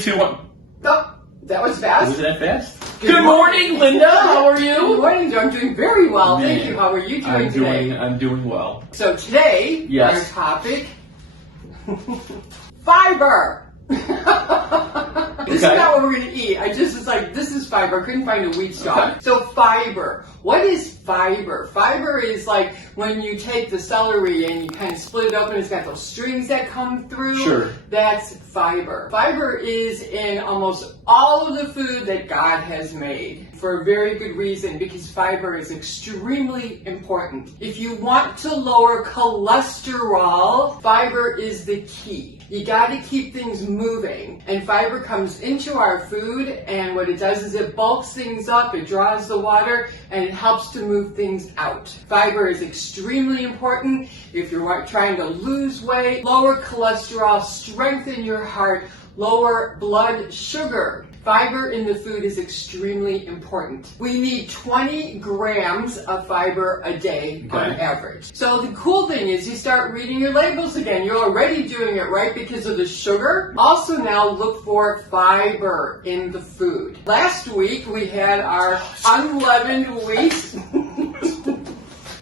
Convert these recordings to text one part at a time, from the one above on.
3, 2, 1. Oh, that was fast. Was that fast? Good morning, Linda. How are you? Good morning, Joe. I'm doing very well. Man, Thank you. How are you doing today? I'm doing well. So today, Yes. our topic, fiber. This is not what we're going to eat. I just was like, this is fiber. I couldn't find a wheat straw. Okay. So fiber. What is fiber? Fiber is like when you take the celery and you kind of split it open. It's got those strings that come through. Sure. That's fiber. Fiber is in almost all of the food that God has made for a very good reason, because fiber is extremely important. If you want to lower cholesterol, fiber is the key. You got to keep things moving, and fiber comes into our food, and what it does is it bulks things up, it draws the water, and it helps to move things out. Fiber is extremely important if you're trying to lose weight, lower cholesterol, strengthen your heart, lower blood sugar. Fiber in the food is extremely important. We need 20 grams of fiber a day on average. So the cool thing is you start reading your labels again. You're already doing it right because of the sugar. Also now look for fiber in the food. Last week we had our unleavened wheat.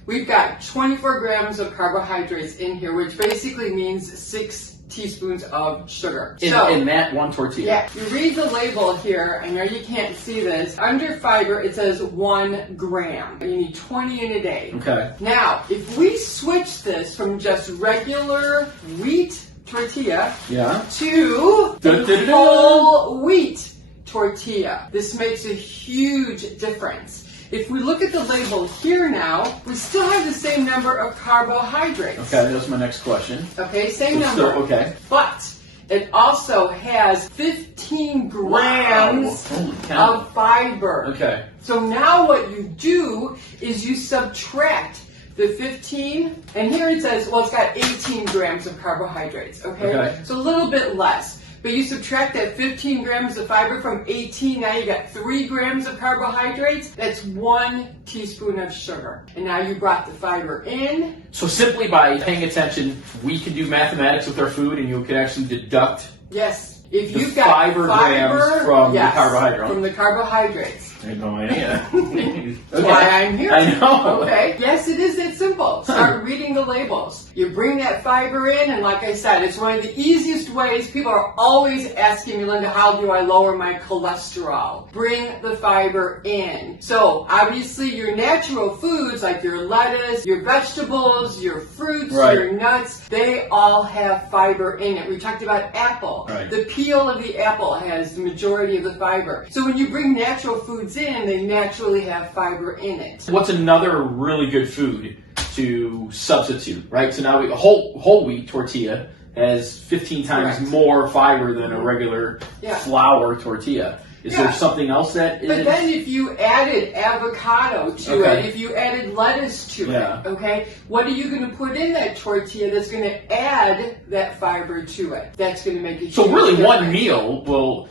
We've got 24 grams of carbohydrates in here, which basically means 6 teaspoons of sugar. In that one tortilla. Yeah, you read the label here. I know you can't see this. Under fiber, it says 1 gram. You need 20 in a day. Okay. Now, if we switch this from just regular wheat tortilla to whole wheat tortilla, this makes a huge difference. If we look at the label here now, we still have the same number of carbohydrates. Okay, that's my next question. Okay, same number. Okay. But it also has 15 grams of fiber. Okay. So now what you do is you subtract the 15, and here it says, well, it's got 18 grams of carbohydrates, okay? So a little bit less. But you subtract that 15 grams of fiber from 18, now you got 3 grams of carbohydrates. That's 1 teaspoon of sugar. And now you brought the fiber in. So simply by paying attention, we can do mathematics with our food, and you could actually deduct if you've the got fiber grams from the carbohydrates. From the carbohydrates. I had no idea. That's why I'm here. I know. Okay. Yes, it is that simple. Start reading the labels. You bring that fiber in, and like I said, it's one of the easiest ways. People are always asking me, Linda, how do I lower my cholesterol? Bring the fiber in. So obviously your natural foods like your lettuce, your vegetables, your fruits, your nuts, they all have fiber in it. We talked about apple. The peel of the apple has the majority of the fiber. So when you bring natural foods in, they naturally have fiber in it. What's another really good food to substitute, right? So now we whole wheat tortilla has 15 times more fiber than a regular flour tortilla. Is there something else that is? But then if you added avocado to it, if you added lettuce to it, what are you going to put in that tortilla that's going to add that fiber to it? That's going to make it. So really one meal will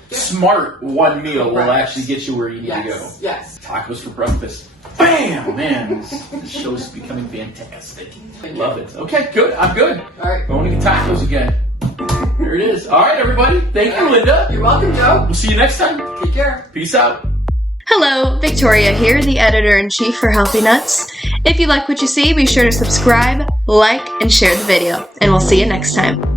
actually get you where you need to go. Yes. Tacos for breakfast. Bam! Man, this show is becoming fantastic. I love it. Okay, good. I'm good. All right. I want to get tacos again. There it is. All right, everybody. Thank you, Linda. You're welcome, Joe. We'll see you next time. Take care. Peace out. Hello, Victoria here, the editor-in-chief for Healthy Nuts. If you like what you see, be sure to subscribe, like, and share the video. And we'll see you next time.